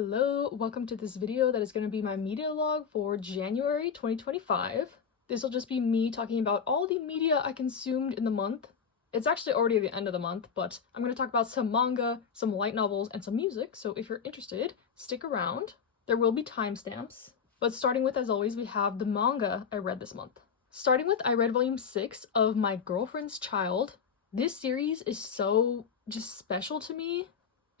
Hello, welcome to this video that is going to be my media log for January 2025. This will just be me talking about all the media I consumed in the month. It's actually already the end of the month, but I'm going to talk about some manga, some light novels, and some music, so if you're interested, stick around. There will be timestamps, but starting with, as always, we have the manga I read this month. Starting with, I read volume 6 of My Girlfriend's Child. This series is so just special to me.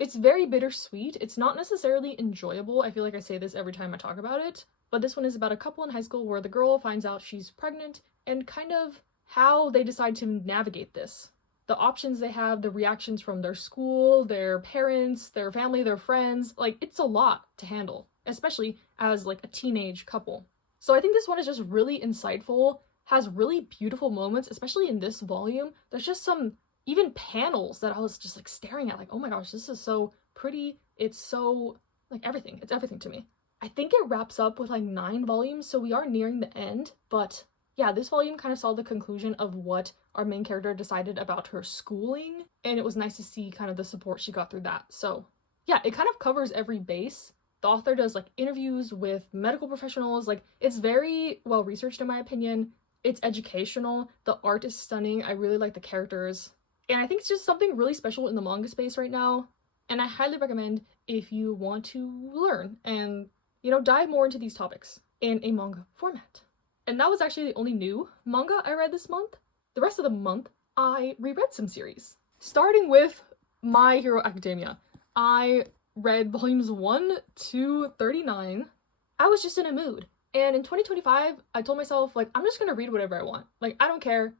It's very bittersweet. It's not necessarily enjoyable. I feel like I say this every time I talk about it, but this one is about a couple in high school where the girl finds out she's pregnant and kind of how they decide to navigate this. The options they have, the reactions from their school, their parents, their family, their friends, like it's a lot to handle, especially as like a teenage couple. So I think this one is just really insightful, has really beautiful moments, especially in this volume. There's just some even panels that I was just like staring at, like, oh my gosh, this is so pretty. It's so like everything. It's everything to me. I think it wraps up with like 9 volumes, so we are nearing the end. But yeah, this volume kind of saw the conclusion of what our main character decided about her schooling, and it was nice to see kind of the support she got through that. So yeah, it kind of covers every base. The author does like interviews with medical professionals. Like it's very well researched in my opinion. It's educational. The art is stunning. I really like the characters. And I think it's just something really special in the manga space right now. And I highly recommend if you want to learn and, you know, dive more into these topics in a manga format. And that was actually the only new manga I read this month. The rest of the month, I reread some series. Starting with My Hero Academia. I read volumes 1 to 39. I was just in a mood. And in 2025, I told myself, like, I'm just gonna read whatever I want. Like, I don't care.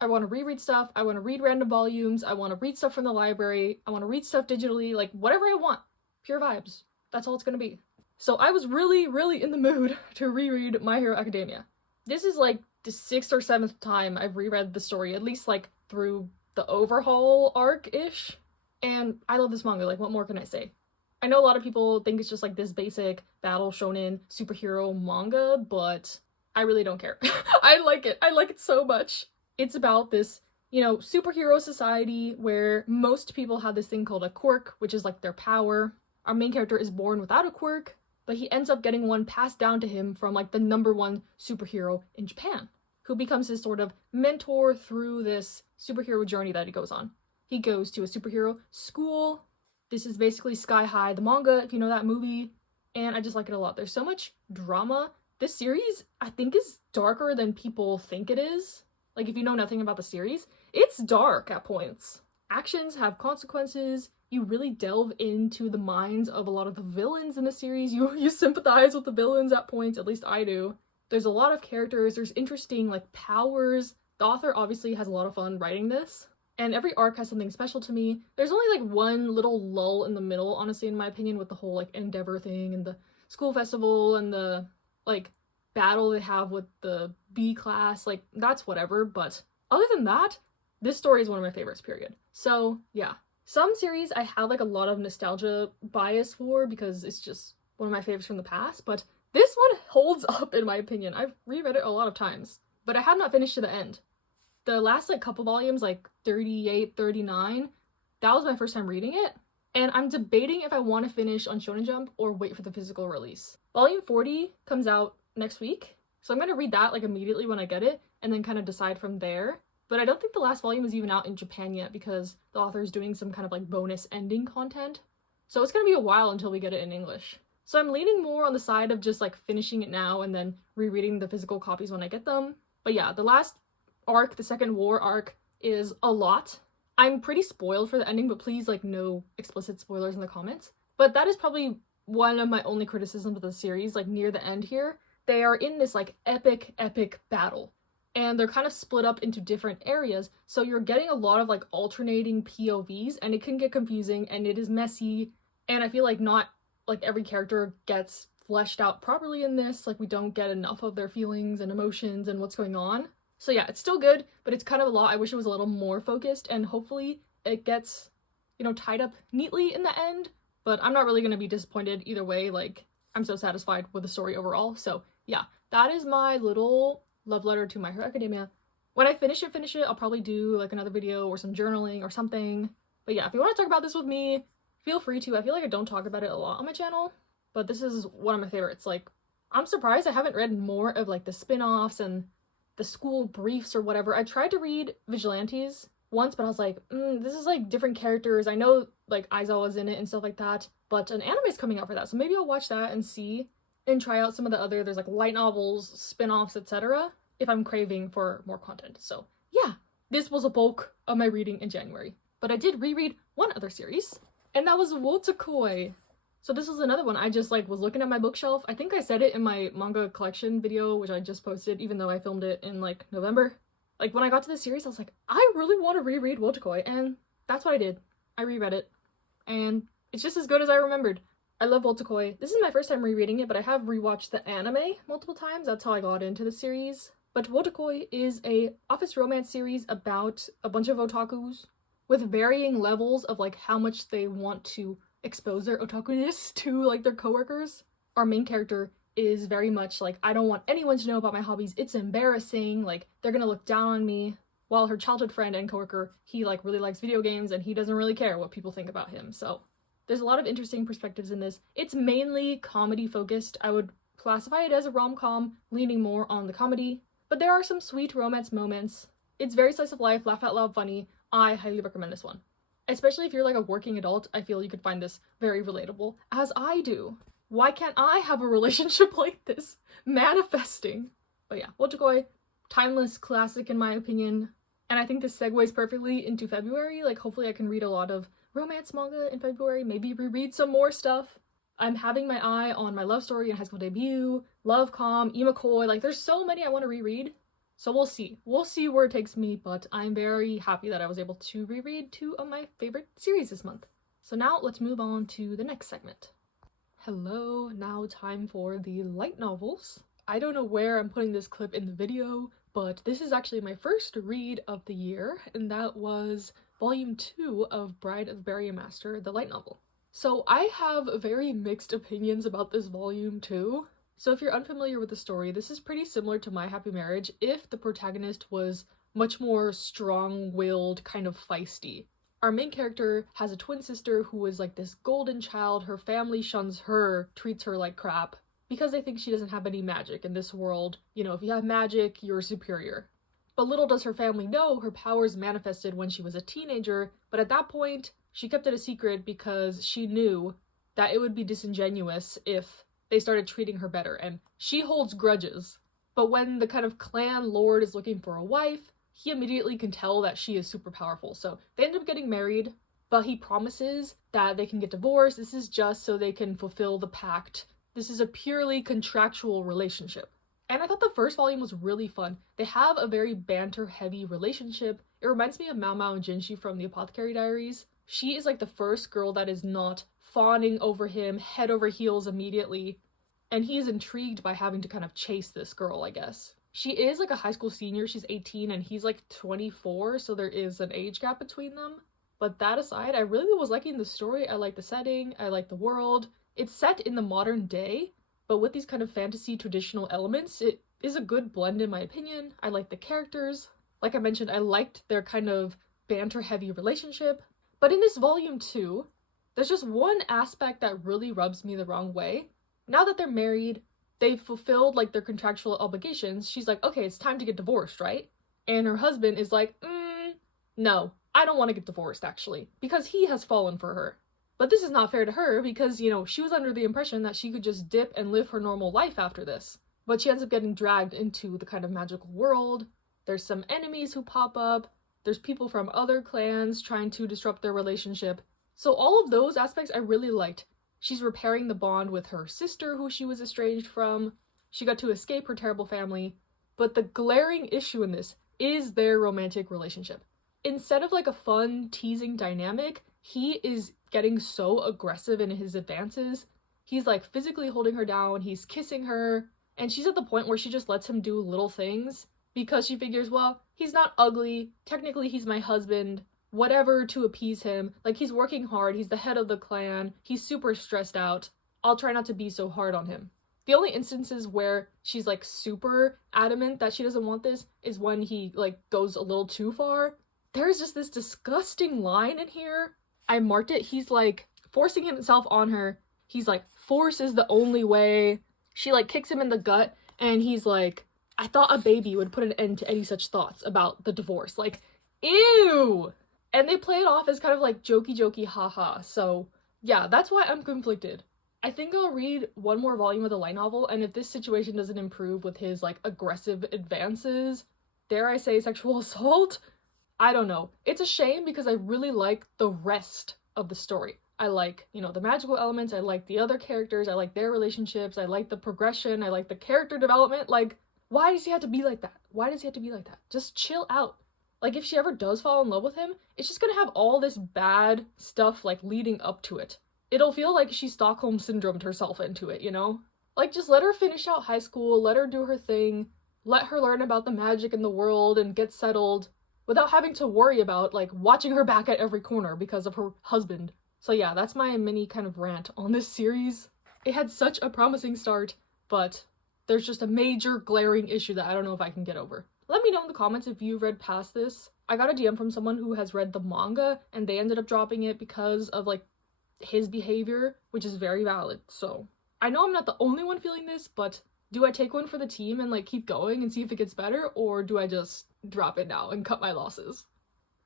I want to reread stuff, I want to read random volumes, I want to read stuff from the library, I want to read stuff digitally, like whatever I want. Pure vibes. That's all it's gonna be. So I was really in the mood to reread My Hero Academia. This is like the 6th or 7th time I've reread the story, at least like through the overhaul arc-ish. And I love this manga, like what more can I say? I know a lot of people think it's just like this basic battle shonen superhero manga, but I really don't care. I like it so much. It's about this, you know, superhero society where most people have this thing called a quirk, which is like their power. Our main character is born without a quirk, but he ends up getting one passed down to him from like the #1 superhero in Japan, who becomes his sort of mentor through this superhero journey that he goes on. He goes to a superhero school. This is basically Sky High, the manga, if you know that movie, and I just like it a lot. There's so much drama. This series, I think, is darker than people think it is. Like, if you know nothing about the series, it's dark at points. Actions have consequences. You really delve into the minds of a lot of the villains in the series. You sympathize with the villains at points, at least I do. There's a lot of characters. There's interesting, like, powers. The author obviously has a lot of fun writing this. And every arc has something special to me. There's only, like, one little lull in the middle, honestly, in my opinion, with the whole, like, Endeavor thing and the school festival and the, like, battle they have with the B class, like that's whatever, but other than that, this story is one of my favorites, period. So yeah, some series I have like a lot of nostalgia bias for because it's just one of my favorites from the past, but this one holds up in my opinion. I've reread it a lot of times, but I have not finished to the end. The last like couple volumes, like 38, 39, that was my first time reading it, and I'm debating if I want to finish on Shonen Jump or wait for the physical release. Volume 40 comes out next week, so I'm gonna read that like immediately when I get it and then kind of decide from there. But I don't think the last volume is even out in Japan yet because the author is doing some kind of like bonus ending content, so it's gonna be a while until we get it in English. So I'm leaning more on the side of just like finishing it now and then rereading the physical copies when I get them. But yeah, the last arc, the second war arc, is a lot. I'm pretty spoiled for the ending, but please like no explicit spoilers in the comments. But that is probably one of my only criticisms of the series, like near the end here. They are in this like epic battle, and they're kind of split up into different areas, so you're getting a lot of like alternating POVs, and it can get confusing and it is messy, and I feel like not like every character gets fleshed out properly in this. Like we don't get enough of their feelings and emotions and what's going on. So yeah, it's still good, but it's kind of a lot. I wish it was a little more focused, and hopefully it gets, you know, tied up neatly in the end, but I'm not really going to be disappointed either way. Like I'm so satisfied with the story overall. So yeah, that is my little love letter to My Hero Academia. When I finish it, I'll probably do like another video or some journaling or something. But yeah, if you want to talk about this with me, feel free to. I feel like I don't talk about it a lot on my channel, but this is one of my favorites. Like, I'm surprised I haven't read more of like the spin-offs and the school briefs or whatever. I tried to read Vigilantes once, but I was like, this is like different characters. I know like Aizawa's in it and stuff like that, but an anime is coming out for that, so maybe I'll watch that and see and try out some of the other, there's like light novels, spin-offs, etc. if I'm craving for more content. So yeah, this was a bulk of my reading in January. But I did reread one other series, and that was Wotakoi. So this was another one. I just like was looking at my bookshelf. I think I said it in my manga collection video, which I just posted, even though I filmed it in like November. Like when I got to the series, I was like, I really want to reread Wotakoi, and that's what I did. I reread it, and it's just as good as I remembered. I love Wotakoi. This is my first time rereading it, but I have rewatched the anime multiple times. That's how I got into the series. But Wotakoi is a office romance series about a bunch of otakus with varying levels of like how much they want to expose their otakuness to like their coworkers. Our main character is very much like, I don't want anyone to know about my hobbies. It's embarrassing. Like, they're gonna look down on me. While her childhood friend and coworker, he like really likes video games and he doesn't really care what people think about him. So there's a lot of interesting perspectives in this. It's mainly comedy focused. I would classify it as a rom-com, leaning more on the comedy, but there are some sweet romance moments. It's very slice of life, laugh out loud funny. I highly recommend this one. Especially if you're like a working adult, I feel you could find this very relatable, as I do. Why can't I have a relationship like this? Manifesting. But yeah, Wotakoi, timeless classic in my opinion. And I think this segues perfectly into February. Like, hopefully I can read a lot of romance manga in February, maybe reread some more stuff. I'm having my eye on My Love Story and High School Debut, Love Com, Imakoi, like there's so many I want to reread. So we'll see. We'll see where it takes me, but I'm very happy that I was able to reread two of my favorite series this month. So now let's move on to the next segment. Hello, now time for the light novels. I don't know where I'm putting this clip in the video, but this is actually my first read of the year, and that was Volume 2 of Bride of the Barrier Master, the light novel. So I have very mixed opinions about this volume too. So if you're unfamiliar with the story, this is pretty similar to My Happy Marriage if the protagonist was much more strong-willed, kind of feisty. Our main character has a twin sister who is like this golden child. Her family shuns her, treats her like crap, because they think she doesn't have any magic in this world. You know, if you have magic, you're superior. But little does her family know, her powers manifested when she was a teenager, but at that point, she kept it a secret because she knew that it would be disingenuous if they started treating her better, and she holds grudges. But when the kind of clan lord is looking for a wife, he immediately can tell that she is super powerful. So they end up getting married, but he promises that they can get divorced. This is just so they can fulfill the pact. This is a purely contractual relationship. And I thought the first volume was really fun. They have a very banter-heavy relationship. It reminds me of Mao Mao and Jinshi from the Apothecary Diaries. She is like the first girl that is not fawning over him head over heels immediately, and he's intrigued by having to kind of chase this girl, I guess. She is like a high school senior, she's 18 and he's like 24, so there is an age gap between them. But that aside, I really was liking the story. I like the setting, I like the world. It's set in the modern day, but with these kind of fantasy traditional elements, it is a good blend in my opinion. I like the characters. Like I mentioned, I liked their kind of banter-heavy relationship. But in this volume 2, there's just one aspect that really rubs me the wrong way. Now that they're married, they've fulfilled like their contractual obligations, she's like, okay, it's time to get divorced, right? And her husband is like, no, I don't want to get divorced actually, because he has fallen for her. But this is not fair to her because, you know, she was under the impression that she could just dip and live her normal life after this. But she ends up getting dragged into the kind of magical world. There's some enemies who pop up. There's people from other clans trying to disrupt their relationship. So all of those aspects I really liked. She's repairing the bond with her sister who she was estranged from. She got to escape her terrible family. But the glaring issue in this is their romantic relationship. Instead of like a fun, teasing dynamic, he is getting so aggressive in his advances. He's like physically holding her down, he's kissing her, and she's at the point where she just lets him do little things because she figures, well, he's not ugly, technically he's my husband, whatever to appease him. Like, he's working hard, he's the head of the clan, he's super stressed out. I'll try not to be so hard on him. The only instances where she's like super adamant that she doesn't want this is when he like goes a little too far. There's just this disgusting line in here. I marked it. He's like forcing himself on her. He's like, force is the only way. She like kicks him in the gut and he's like, I thought a baby would put an end to any such thoughts about the divorce. Like, ew! And they play it off as kind of like jokey haha. So yeah, that's why I'm conflicted. I think I'll read one more volume of the light novel, and if this situation doesn't improve with his like aggressive advances, dare I say sexual assault, I don't know. It's a shame because I really like the rest of the story. I like, you know, the magical elements, I like the other characters, I like their relationships, I like the progression, I like the character development. Like, why does he have to be like that? Why does he have to be like that? Just chill out. Like, if she ever does fall in love with him, it's just gonna have all this bad stuff, like, leading up to it. It'll feel like she Stockholm syndromed herself into it, you know? Like, just let her finish out high school, let her do her thing, let her learn about the magic in the world and get settled, without having to worry about, like, watching her back at every corner because of her husband. So yeah, that's my mini kind of rant on this series. It had such a promising start, but there's just a major glaring issue that I don't know if I can get over. Let me know in the comments if you've read past this. I got a DM from someone who has read the manga and they ended up dropping it because of like his behavior, which is very valid. So I know I'm not the only one feeling this, but do I take one for the team and like keep going and see if it gets better, or do I just drop it now and cut my losses?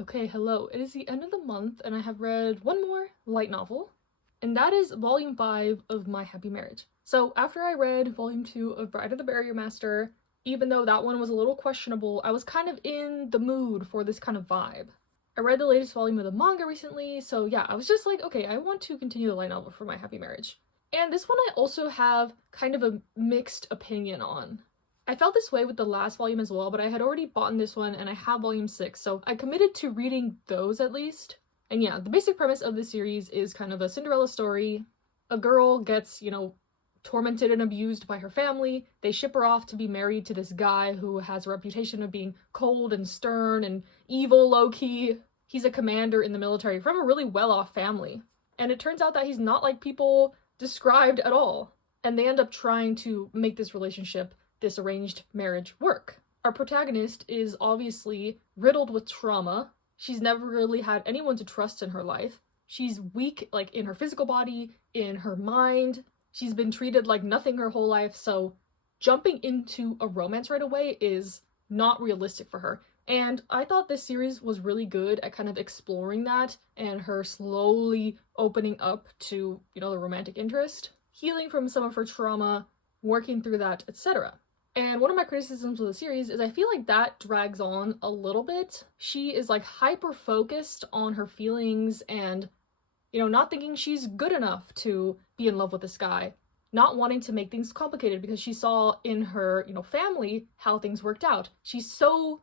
Okay, hello. It is the end of the month and I have read one more light novel, and that is volume 5 of My Happy Marriage. So after I read volume 2 of Bride of the Barrier Master, even though that one was a little questionable, I was kind of in the mood for this kind of vibe. I read the latest volume of the manga recently, so yeah, I was just like, okay, I want to continue the light novel for My Happy Marriage. And this one I also have kind of a mixed opinion on. I felt this way with the last volume as well, but I had already bought this one and I have volume 6, so I committed to reading those at least. And yeah, the basic premise of the series is kind of a Cinderella story. A girl gets, you know, tormented and abused by her family. They ship her off to be married to this guy who has a reputation of being cold and stern and evil low-key. He's a commander in the military from a really well-off family. And it turns out that he's not like people described at all. And they end up trying to make this relationship, this arranged marriage, work. Our protagonist is obviously riddled with trauma. She's never really had anyone to trust in her life. She's weak, like, in her physical body, in her mind. She's been treated like nothing her whole life, so jumping into a romance right away is not realistic for her. And I thought this series was really good at kind of exploring that and her slowly opening up to, you know, the romantic interest, healing from some of her trauma, working through that, etc. And one of my criticisms of the series is I feel like that drags on a little bit. She is like hyper focused on her feelings and, you know, not thinking she's good enough to be in love with this guy, not wanting to make things complicated because she saw in her, you know, family how things worked out. She's so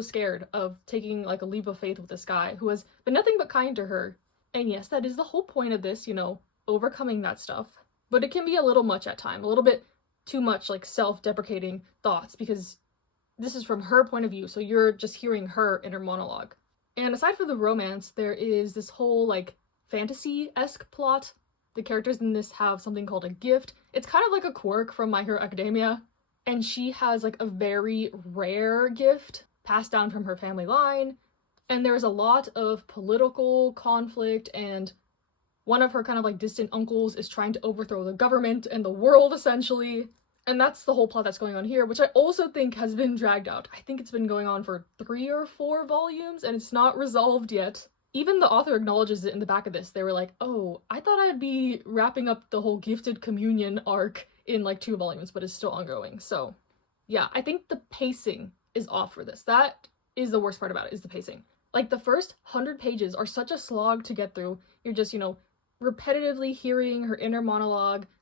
scared of taking like a leap of faith with this guy who has been nothing but kind to her. And yes, that is the whole point of this, you know, overcoming that stuff. But it can be a little much at times, a little bit too much like self-deprecating thoughts because this is from her point of view, so you're just hearing her inner monologue. And aside from the romance, there is this whole like fantasy-esque plot. The characters in this have something called a gift. It's kind of like a quirk from My Hero Academia, and she has like a very rare gift passed down from her family line, and there's a lot of political conflict, and one of her kind of like distant uncles is trying to overthrow the government and the world essentially. And that's the whole plot that's going on here, which I also think has been dragged out. I think it's been going on for 3 or 4 volumes and it's not resolved yet. Even the author acknowledges it in the back of this. They were like, oh, I thought I'd be wrapping up the whole gifted communion arc in like 2 volumes, but it's still ongoing. So yeah, I think the pacing is off for this. That is the worst part about it, is the pacing. Like the first 100 pages are such a slog to get through. You're just, you know, repetitively hearing her inner monologue /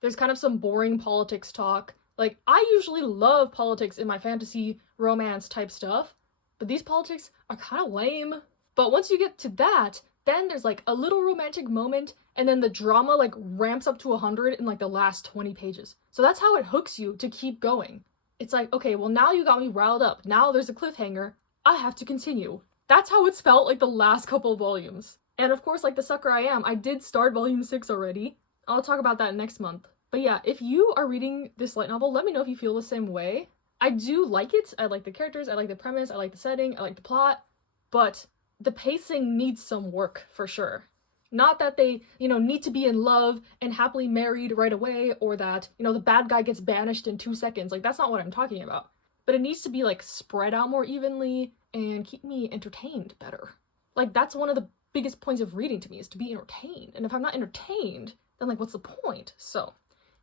there's kind of some boring politics talk. Like, I usually love politics in my fantasy romance type stuff, but these politics are kind of lame. But once you get to that, then there's like a little romantic moment, and then the drama like ramps up to 100 in like the last 20 pages. So that's how it hooks you to keep going. It's like, okay, well now you got me riled up. Now there's a cliffhanger. I have to continue. That's how it's felt like the last couple volumes. And of course, like the sucker I am, I did start volume 6 already. I'll talk about that next month. But yeah, if you are reading this light novel, let me know if you feel the same way. I do like it. I like the characters, I like the premise, I like the setting, I like the plot, but the pacing needs some work for sure. Not that they, need to be in love and happily married right away, or that, the bad guy gets banished in 2 seconds. Like, that's not what I'm talking about. But it needs to be, like, spread out more evenly and keep me entertained better. Like, that's one of the biggest points of reading to me, is to be entertained. And if I'm not entertained, then, like, what's the point? So,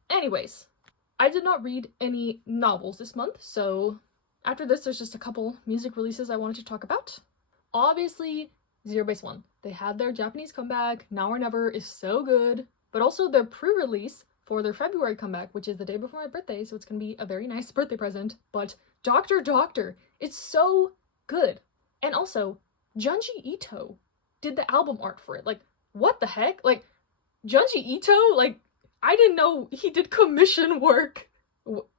anyways, I did not read any novels this month, so after this, there's just a couple music releases I wanted to talk about. Obviously, Zero Base One. They had their Japanese comeback, Now or Never is so good, but also their pre-release for their February comeback, which is the day before my birthday, so it's gonna be a very nice birthday present. But Doctor Doctor, it's so good. And also, Junji Ito did the album art for it. Like, what the heck? Like, Junji Ito, like, I didn't know he did commission work.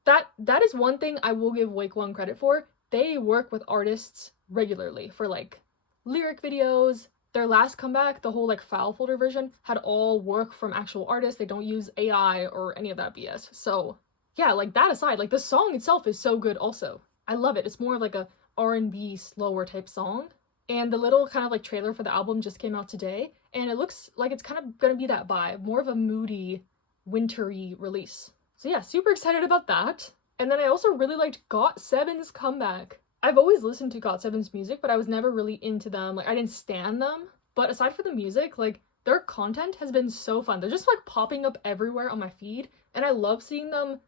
That is one thing I will give Wake One credit for. They work with artists regularly for, like, lyric videos. Their last comeback, the whole, like, file folder version, had all work from actual artists. They don't use AI or any of that BS. So, yeah, like, that aside, like, the song itself is so good also. I love it. It's more of, like, a R&B slower type song. And the little kind of, like, trailer for the album just came out today, and it looks like it's kind of gonna be that vibe. More of a moody, wintry release. So yeah, super excited about that. And then I also really liked GOT7's comeback. I've always listened to GOT7's music, but I was never really into them. Like, I didn't stan them. But aside from the music, like, their content has been so fun. They're just, like, popping up everywhere on my feed. And I love seeing them,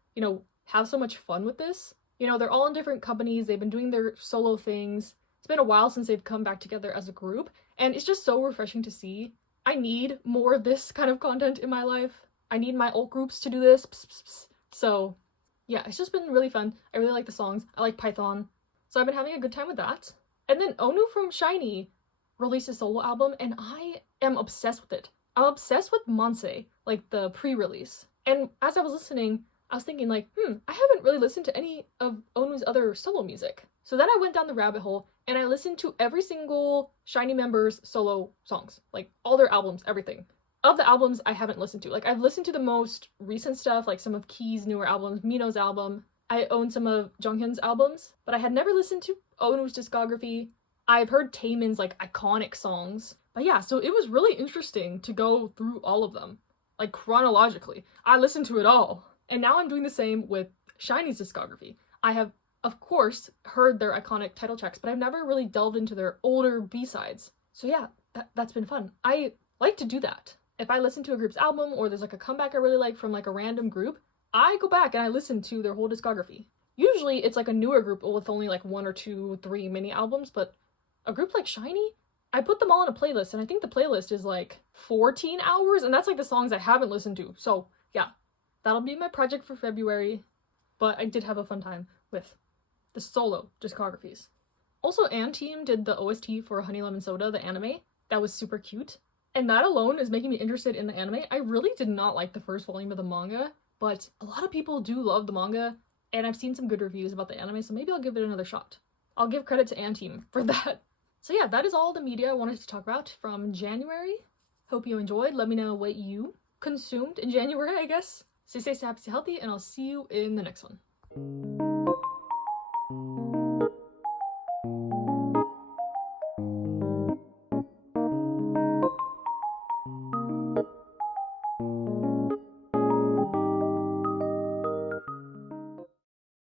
have so much fun with this. They're all in different companies. They've been doing their solo things. It's been a while since they've come back together as a group. And it's just so refreshing to see. I need more of this kind of content in my life. I need my alt groups to do this. Pss, pss, pss. So, yeah, it's just been really fun. I really like the songs. I like Python. So I've been having a good time with that. And then Onu from SHINee released a solo album, and I am obsessed with it. I'm obsessed with Monse, like the pre-release. And as I was listening, I was thinking, like, I haven't really listened to any of Onu's other solo music. So then I went down the rabbit hole, and I listened to every single SHINee member's solo songs. Like, all their albums, everything. Of the albums I haven't listened to. Like, I've listened to the most recent stuff, like some of Key's newer albums, Mino's album. I own some of Jonghyun's albums, but I had never listened to Onu's discography. I've heard Taemin's, like, iconic songs. But yeah, so it was really interesting to go through all of them. Like, chronologically. I listened to it all. And now I'm doing the same with SHINee's discography. I have, of course, heard their iconic title tracks, but I've never really delved into their older B-sides. So yeah, that's been fun. I like to do that. If I listen to a group's album, or there's, like, a comeback I really like from, like, a random group, I go back and I listen to their whole discography. Usually it's, like, a newer group with only, like, 1 or 2, 3 mini albums, but a group like SHINee, I put them all in a playlist, and I think the playlist is, like, 14 hours, and that's, like, the songs I haven't listened to. So yeah, that'll be my project for February, but I did have a fun time with the solo discographies. Also, &TEAM did the OST for Honey Lemon Soda, the anime. That was super cute. And that alone is making me interested in the anime. I really did not like the first volume of the manga, but a lot of people do love the manga, and I've seen some good reviews about the anime, so maybe I'll give it another shot. I'll give credit to &TEAM for that. So yeah, that is all the media I wanted to talk about from January. Hope you enjoyed. Let me know what you consumed in January, I guess. Stay safe, stay happy, stay healthy, and I'll see you in the next one.